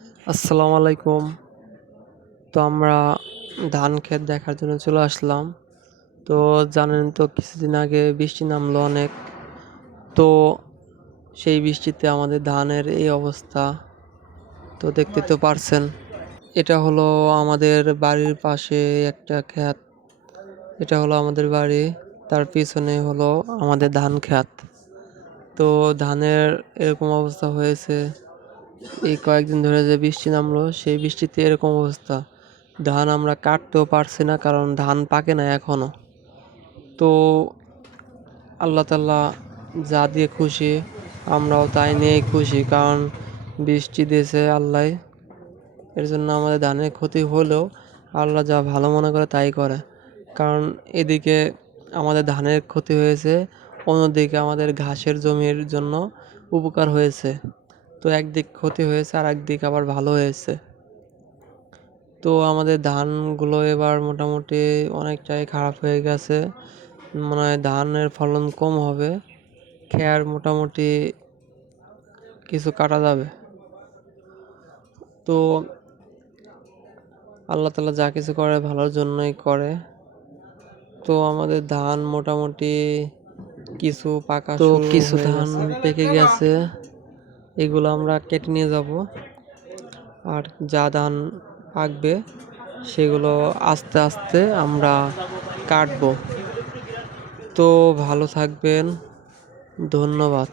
আসসালামু আলাইকুম। তো আমরা ধান ক্ষেত দেখার জন্য চলে আসলাম। তো জানেন তো কিছুদিন আগে বৃষ্টি নামলো অনেক। তো সেই বৃষ্টিতে আমাদের ধানের এই অবস্থা। তো দেখতে তো পারছেন। এটা হলো আমাদের বাড়ির পাশে একটা ক্ষেত। এটা হলো আমাদের বাড়ি। তার পিছনে হলো আমাদের ধান ক্ষেত। তো ধানের এরকম অবস্থা হয়েছে। এই কয়েকদিন ধরে যে বৃষ্টি নামলো সেই বৃষ্টিতে এরকম অবস্থা। ধান আমরা কাটতেও পারছি না, কারণ ধান পাকে না এখনো। তো আল্লাহ তাআলা যা দিয়ে খুশি আমরাও তাই নিয়েই খুশি, কারণ বৃষ্টি দিয়েছে আল্লাহ। এর জন্য আমাদের ধানের ক্ষতি হলেও আল্লাহ যা ভালো মনে করে তাই করে। কারণ এদিকে আমাদের ধানের ক্ষতি হয়েছে, অন্যদিকে আমাদের ঘাসের জমির জন্য উপকার হয়েছে। তো একদিক ক্ষতি হয়েছে আর একদিক আবার ভালো হয়েছে। তো আমাদের ধানগুলো এবার মোটামুটি অনেকটাই খারাপ হয়ে গেছে। মনে হয় ধানের ফলন কম হবে। খের মোটামুটি কিছু কাটা যাবে। তো আল্লাহ তাআলা যা কিছু করে ভালোর জন্যই করে। তো আমাদের ধান মোটামুটি কিছু পাকা তো শুরু কিছু হয়ে ধান গেছে। পেকে গেছে। এগুলো আমরা কেটে নিয়ে যাব। আর যা ধান পাকবে সেগুলো আস্তে আস্তে আমরা কাটবো। তো ভালো থাকবেন। ধন্যবাদ।